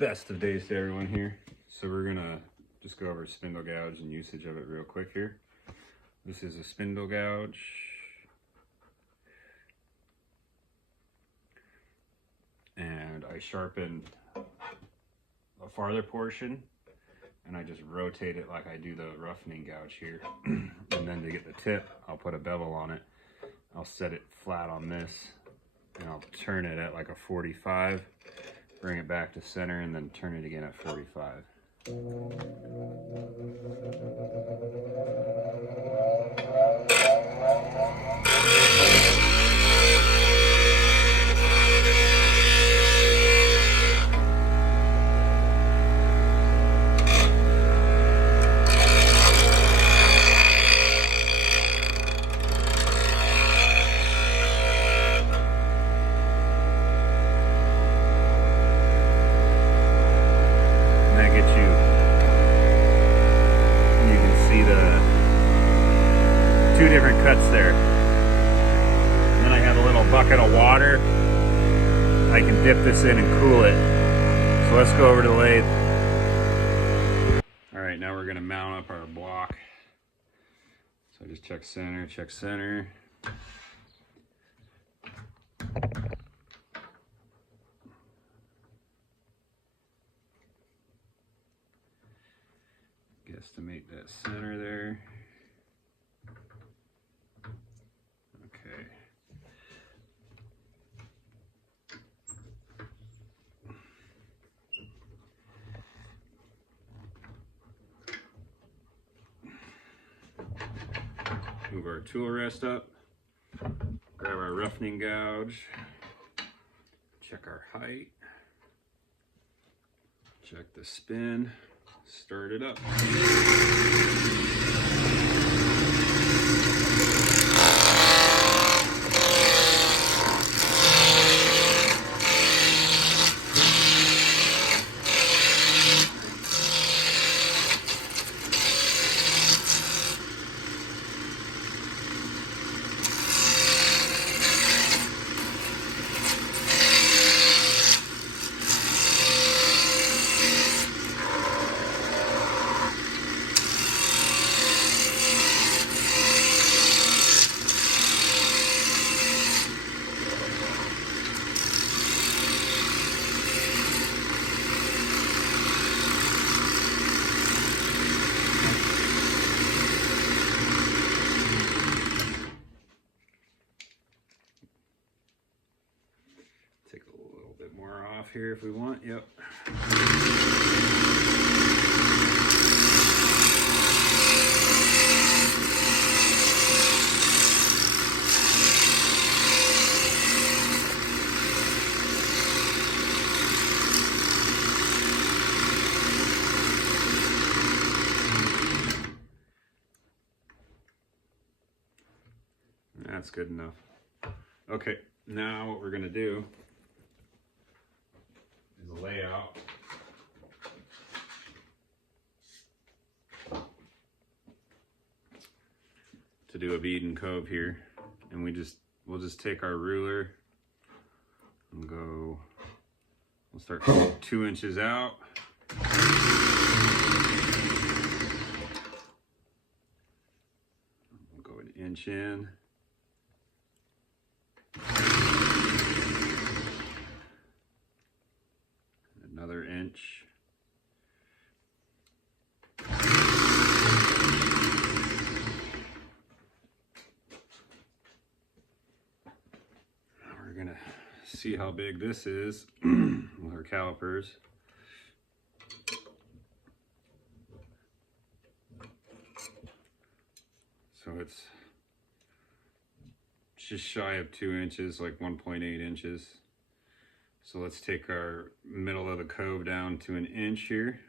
Best of days to everyone here. So we're gonna just go over spindle gouge and usage of it real quick here. This is a spindle gouge. And I sharpened a farther portion and I just rotate it like I do the roughening gouge here. And then to get the tip, I'll put a bevel on it. I'll set it flat on this and I'll turn it at like a 45. Bring it back to center and then turn it again at 45. Two different cuts there. And then I have a little bucket of water. I can dip this in and cool it. So let's go over to the lathe. All right, now we're gonna mount up our block. So just check center, check center. Guesstimate that center there. Okay. Move our tool rest up. Grab our roughening gouge. Check our height. Check the spin. Start it up. Take a little bit more off here if we want. Yep. That's good enough. Okay, now what we're gonna do is a layout. To do a bead and cove here, and we'll just take our ruler and go. We'll start 2 inches out. We'll go an inch in. Another inch. Now we're gonna see how big this is with our calipers. So it's just shy of 2 inches, like 1.8 inches. So let's take our middle of the cove down to an inch here.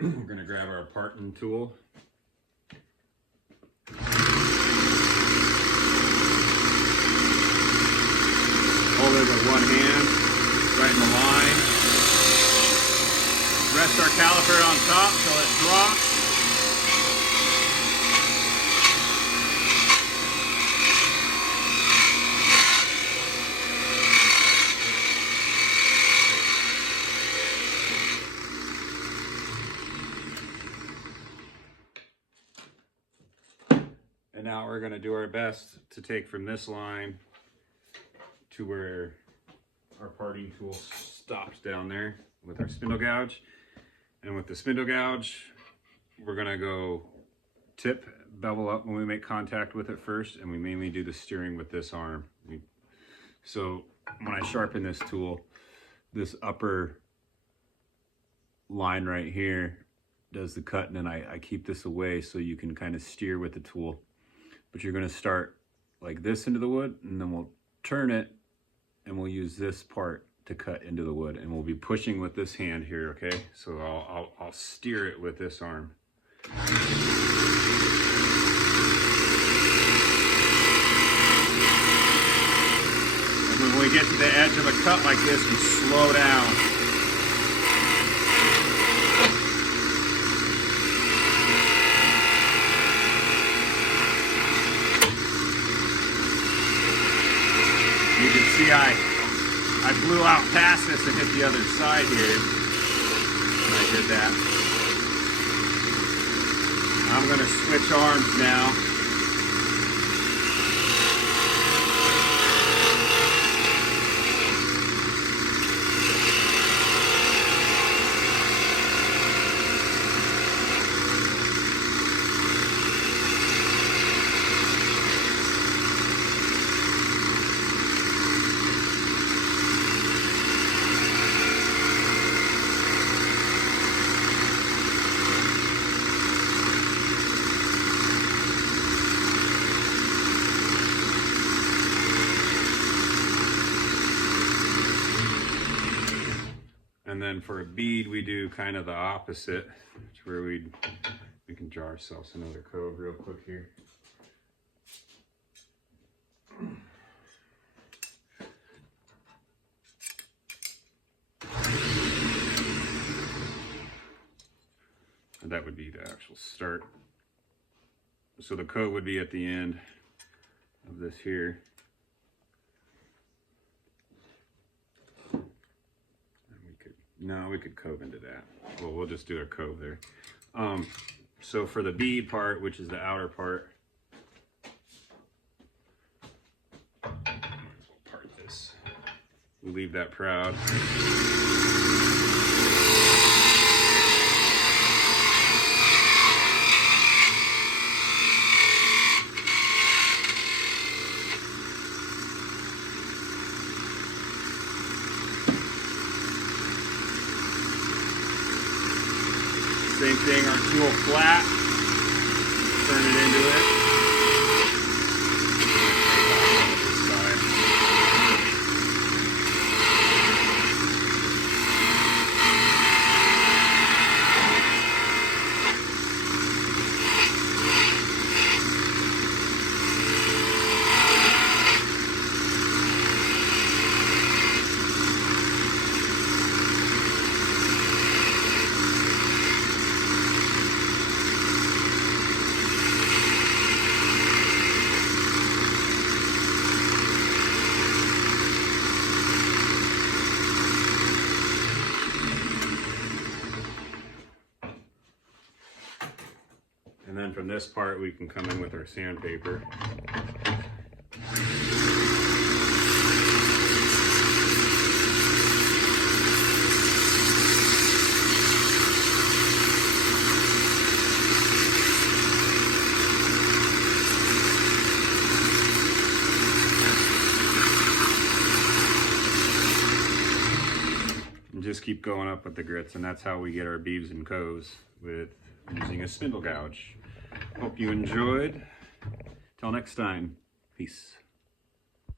We're gonna grab our parting tool. Hold it with one hand, right in the line. Rest our caliper on top so it drops. And now we're gonna do our best to take from this line to where our parting tool stops down there with our spindle gouge. And with the spindle gouge, we're gonna go tip, bevel up when we make contact with it first, and we mainly do the steering with this arm. So when I sharpen this tool, this upper line right here does the cut, and then I keep this away so you can kind of steer with the tool. But you're gonna start like this into the wood, and then we'll turn it, and we'll use this part to cut into the wood, and we'll be pushing with this hand here, okay? So I'll steer it with this arm. And when we get to the edge of a cut like this, we slow down. You can see I blew out past this and hit the other side here. And I did that. I'm gonna switch arms now. And then for a bead, we do kind of the opposite, where we can draw ourselves another cove real quick here. And that would be the actual start. So the cove would be at the end of this here. No, we could cove into that. Well, we'll just do a cove there. So for the bead part, which is the outer part, we'll part this. We leave that proud. Same thing, our tool flat, turn it into it. And then from this part, we can come in with our sandpaper. And just keep going up with the grits, and that's how we get our beeves and coves with using a spindle gouge. Hope you enjoyed. Till next time, peace.